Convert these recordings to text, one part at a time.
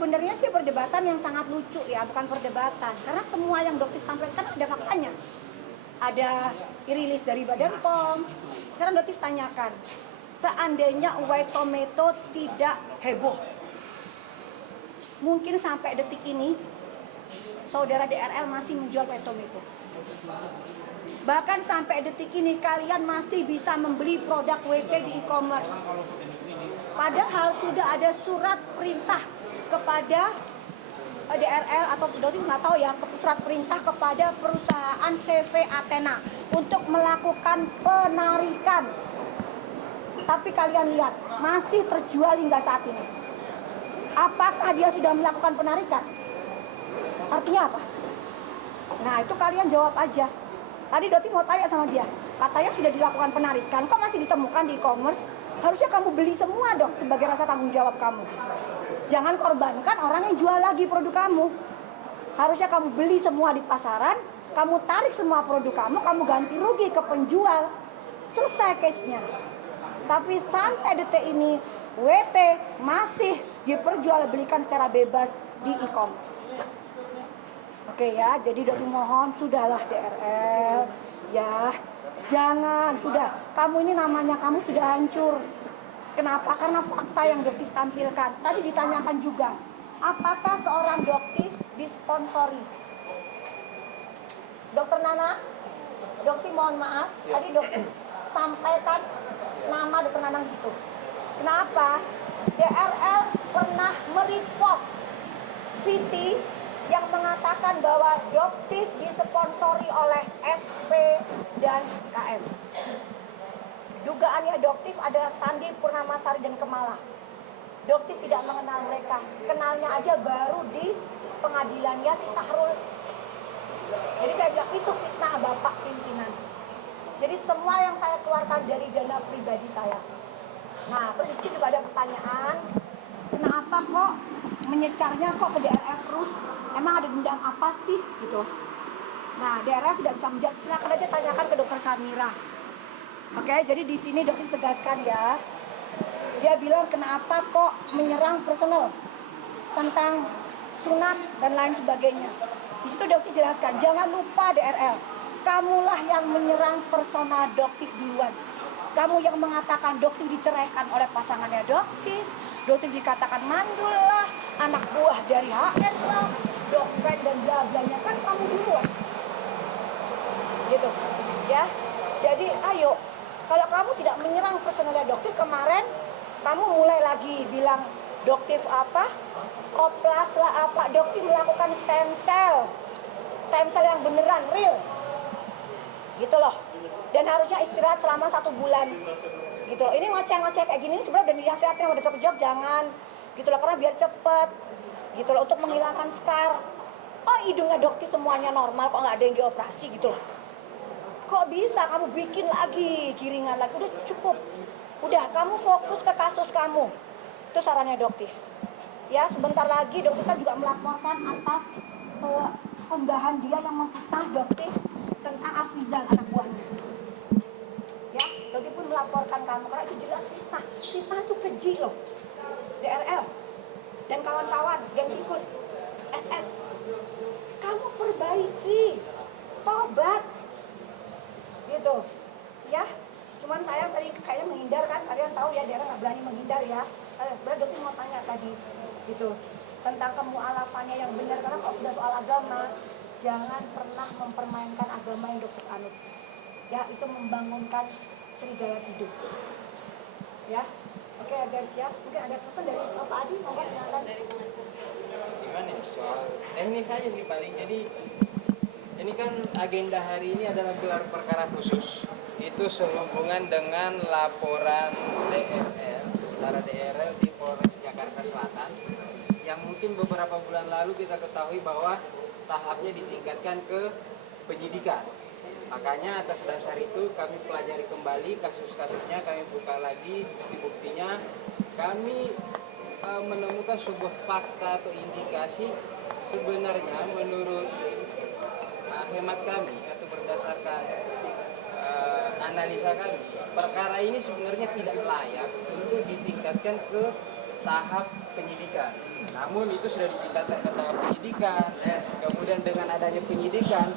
sebenarnya sih perdebatan yang sangat lucu ya, bukan perdebatan. Karena semua yang Doktif tampilkan ada faktanya. Ada rilis dari Badan POM. Sekarang Doktif tanyakan, seandainya white tomato tidak heboh, mungkin sampai detik ini saudara DRL masih menjual white tomato. Bahkan sampai detik ini kalian masih bisa membeli produk WT di e-commerce. Padahal sudah ada surat perintah kepada DRL atau Doktif nggak tahu ya, surat perintah kepada perusahaan CV Athena untuk melakukan penarikan. Tapi kalian lihat, masih terjual hingga saat ini. Apakah dia sudah melakukan penarikan? Artinya apa? Nah, itu kalian jawab aja. Tadi Doktif mau tanya sama dia, katanya sudah dilakukan penarikan, kok masih ditemukan di e-commerce? Harusnya kamu beli semua dong sebagai rasa tanggung jawab kamu. Jangan korbankan orang yang jual lagi produk kamu. Harusnya kamu beli semua di pasaran, kamu tarik semua produk kamu ganti rugi ke penjual. Selesai case-nya. Tapi sampai detik ini, WT masih diperjualbelikan secara bebas di e-commerce. Oke ya, jadi Doktif mohon, sudahlah DRL, ya. Jangan, sudah. Kamu ini namanya kamu sudah hancur. Kenapa? Karena fakta yang Doktif tampilkan. Tadi ditanyakan juga, apakah seorang Doktif disponsori? Dokter Nana, Doktif mohon maaf, tadi Doktif sampaikan nama Dokter Nana di situ. Kenapa? DRL pernah merepost VT yang mengatakan bahwa Doktif disponsori oleh SP dan KM. Dugaannya Doktif adalah Sandi Purnamasari dan Kemala. Doktif tidak mengenal mereka, kenalnya aja baru di pengadilannya si Sahrul. Jadi saya bilang itu fitnah Bapak pimpinan. Jadi semua yang saya keluarkan dari dana pribadi saya. Nah, terus itu juga ada pertanyaan, kenapa kok menyecarnya kok ke DRF terus? Emang ada dendam apa sih gitu? Nah, DRF tidak bisa menjawab. Silakan aja tanyakan ke Dokter Samira. Oke, jadi di sini Dokter tegaskan ya. Dia bilang kenapa kok menyerang personal tentang sunat dan lain sebagainya. Di situ Dokter jelaskan, jangan lupa DRL, kamulah yang menyerang personal Doktif duluan. Kamu yang mengatakan Doktif diceraikan oleh pasangannya Doktif, Doktif dikatakan mandul lah, anak buah dari HN lah, dokter dan bla-blanya, kan kamu duluan. Gitu, ya. Jadi ayo, kalau kamu tidak menyerang personalnya Doktif, kemarin kamu mulai lagi bilang Doktif apa? Oplas lah apa, Doktif melakukan stem cell yang beneran, real. Gitu loh. Dan harusnya istirahat selama 1 bulan. Gitu loh. Ini ngoceh-ngoceh kayak gini, ini sebenarnya udah dinasihatin sama dokter Jok, jangan. Gitu loh, karena biar cepet. Gitu loh, untuk menghilangkan scar. Oh, hidungnya Doktif semuanya normal, kok nggak ada yang dioperasi gitu loh. Kok bisa kamu bikin lagi, giringan lagi, udah cukup. Udah, kamu fokus ke kasus kamu. Itu sarannya Doktif. Ya, sebentar lagi Doktif kan juga melaporkan atas pembahan dia yang memfitnah Doktif tentang Afizal, anak buahnya. Ya, Doktif pun melaporkan kamu, karena itu jelas fitnah. Fitnah itu keji loh. DRL dan kawan-kawan yang ikut SS. Kamu perbaiki, tobat. Gitu, ya. Cuman saya tadi kayaknya menghindar kan, kalian tahu ya, daerah nggak berani menghindar ya. Berarti Doktif mau tanya tadi, gitu, tentang kemu'alafannya yang benar, karena kalau sudah soal agama, jangan pernah mempermainkan agama yang Doktif anut. Ya, itu membangunkan serigala tidur. Ya, oke guys ya. Mungkin ada pesan dari Pak Adi, monggo silakan. Gimana ya, soal teknis aja sih paling. Jadi ini kan agenda hari ini adalah gelar perkara khusus. Itu sehubungan dengan laporan DSR, Tara DRL di Polres Jakarta Selatan, yang mungkin beberapa bulan lalu kita ketahui bahwa tahapnya ditingkatkan ke penyidikan. Makanya atas dasar itu kami pelajari kembali kasus-kasusnya, kami buka lagi bukti-buktinya. Kami menemukan sebuah fakta atau indikasi sebenarnya menurut hemat kami atau berdasarkan analisa kami, perkara ini sebenarnya tidak layak untuk ditingkatkan ke tahap penyidikan. Namun itu sudah ditingkatkan ke tahap penyidikan. Kemudian dengan adanya penyidikan,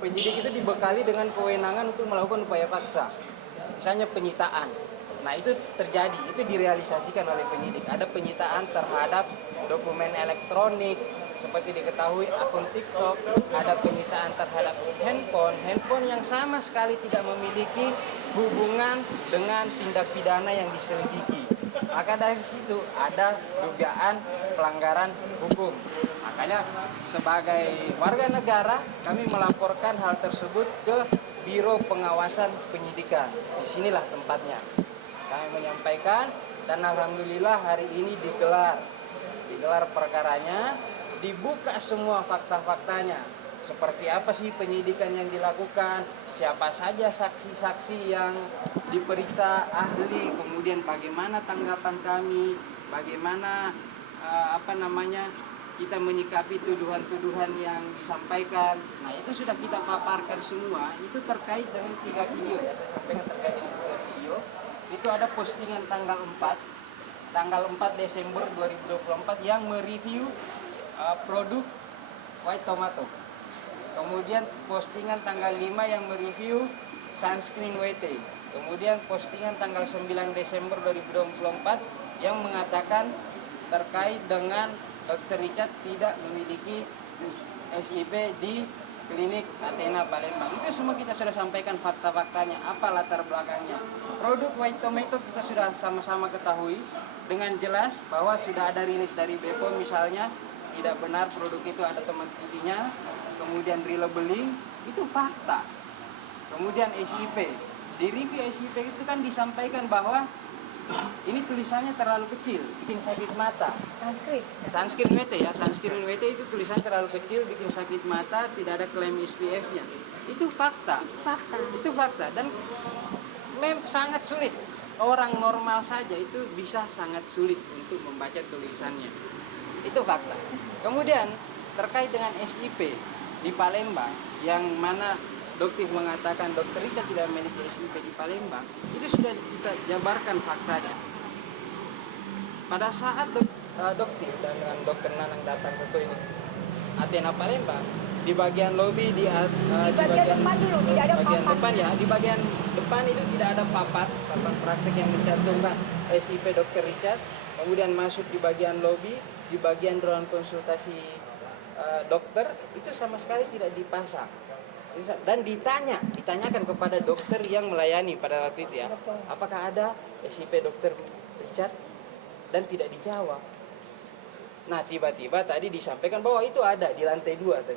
penyidik itu dibekali dengan kewenangan untuk melakukan upaya paksa. Misalnya penyitaan. Nah itu terjadi, itu direalisasikan oleh penyidik. Ada penyitaan terhadap dokumen elektronik, seperti diketahui akun TikTok, ada penyitaan terhadap handphone yang sama sekali tidak memiliki hubungan dengan tindak pidana yang diselidiki. Maka dari situ ada dugaan pelanggaran hukum. Makanya sebagai warga negara kami melaporkan hal tersebut ke Biro Pengawasan Penyidikan. Disinilah tempatnya. Kami menyampaikan dan alhamdulillah hari ini digelar perkaranya, dibuka semua fakta-faktanya. Seperti apa sih penyidikan yang dilakukan, siapa saja saksi-saksi yang diperiksa ahli, kemudian bagaimana tanggapan kami, bagaimana kita menyikapi tuduhan-tuduhan yang disampaikan. Nah itu sudah kita paparkan semua. Itu terkait dengan 3 video ya, saya sampaikan terkait dengan 3 video. Itu ada postingan tanggal 4 Desember 2024 yang mereview produk white tomato. Kemudian postingan tanggal 5 yang mereview sunscreen WT. Kemudian postingan tanggal 9 Desember 2024 yang mengatakan terkait dengan Dr. Richard tidak memiliki SIP di klinik Athena Palembang. Itu semua kita sudah sampaikan fakta-faktanya, apa latar belakangnya. Produk white tomato kita sudah sama-sama ketahui dengan jelas bahwa sudah ada rilis dari BPOM misalnya, tidak benar produk itu ada teman intinya, kemudian relabeling, itu fakta. Kemudian SIP, di review SIP itu kan disampaikan bahwa ini tulisannya terlalu kecil, bikin sakit mata. Sunscreen WT ya, sunscreen WT itu tulisan terlalu kecil, bikin sakit mata, tidak ada klaim SPF-nya. Itu fakta. Itu fakta dan sangat sulit. Orang normal saja itu bisa sangat sulit untuk membaca tulisannya. Itu fakta. Kemudian terkait dengan SIP di Palembang yang mana Dokter mengatakan Dr. Richard tidak memiliki SIP di Palembang, itu sudah kita jabarkan faktanya. Pada saat Dokter dan dengan Dr. Nanang datang ke klinik Athena Palembang, di bagian lobi di bagian depan dulu tidak ada bagian papan. Depan ya, di bagian depan itu tidak ada papan praktek yang mencantumkan SIP Dr. Richard. Kemudian masuk di bagian lobi, di bagian ruang konsultasi dokter itu sama sekali tidak dipasang. Dan ditanyakan kepada dokter yang melayani pada waktu itu ya, apakah ada SIP Dr. Richard, dan tidak dijawab. Nah tiba-tiba tadi disampaikan bahwa itu ada di lantai 2 tadi.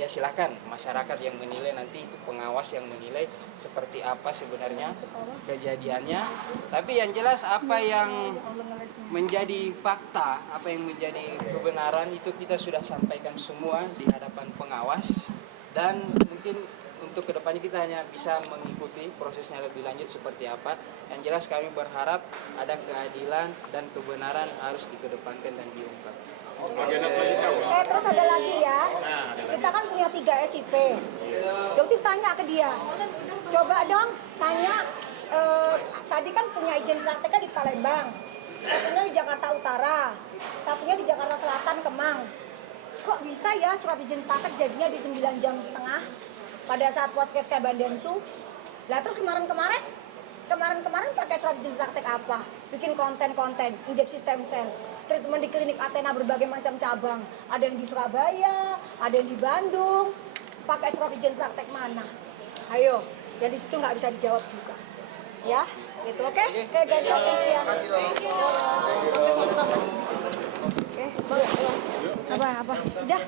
Ya silakan masyarakat yang menilai, nanti itu pengawas yang menilai seperti apa sebenarnya kejadiannya. Tapi yang jelas apa yang menjadi fakta, apa yang menjadi kebenaran itu kita sudah sampaikan semua di hadapan pengawas. Dan mungkin untuk kedepannya kita hanya bisa mengikuti prosesnya lebih lanjut seperti apa. Yang jelas kami berharap ada keadilan dan kebenaran harus dikedepankan dan diungkap. Terus ada lagi ya, kita kan punya 3 SIP. Dokter tanya ke dia, coba dong tanya, tadi kan punya izin prakteknya di Palembang, satunya di Jakarta Utara, satunya di Jakarta Selatan Kemang. Kok bisa ya surat izin praktek jadinya di 9,5 jam pada saat podcast kayak Bandensu? Lah terus kemarin pakai surat izin praktek apa? Bikin konten injeksi stem cell, treatment di klinik Athena berbagai macam cabang. Ada yang di Surabaya, ada yang di Bandung. Pakai surat izin praktek mana? Ayo, yang di situ nggak bisa dijawab juga. Ya, gitu oke? Oke guys, ya. Oke, apa? Udah.